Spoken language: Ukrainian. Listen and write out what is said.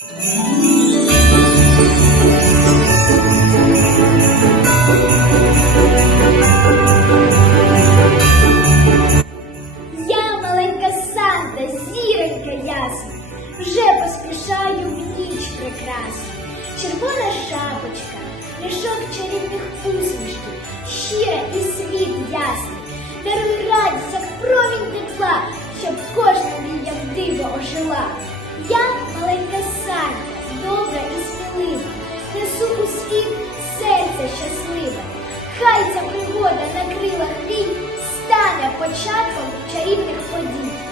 Я маленька Санта, зіронька ясна, вже поспішаю в ніч прекрасну. Червона шапочка, мішок чарівних усмішків, щира і світ ясний. Даруй радість, як промінь тепла, щоб кожна мрія в диво ожила. Я маленька Санта, добра і смілива, несу у світ серце щасливе. Хай ця пригода на крилах мрій стане початком чарівних подій.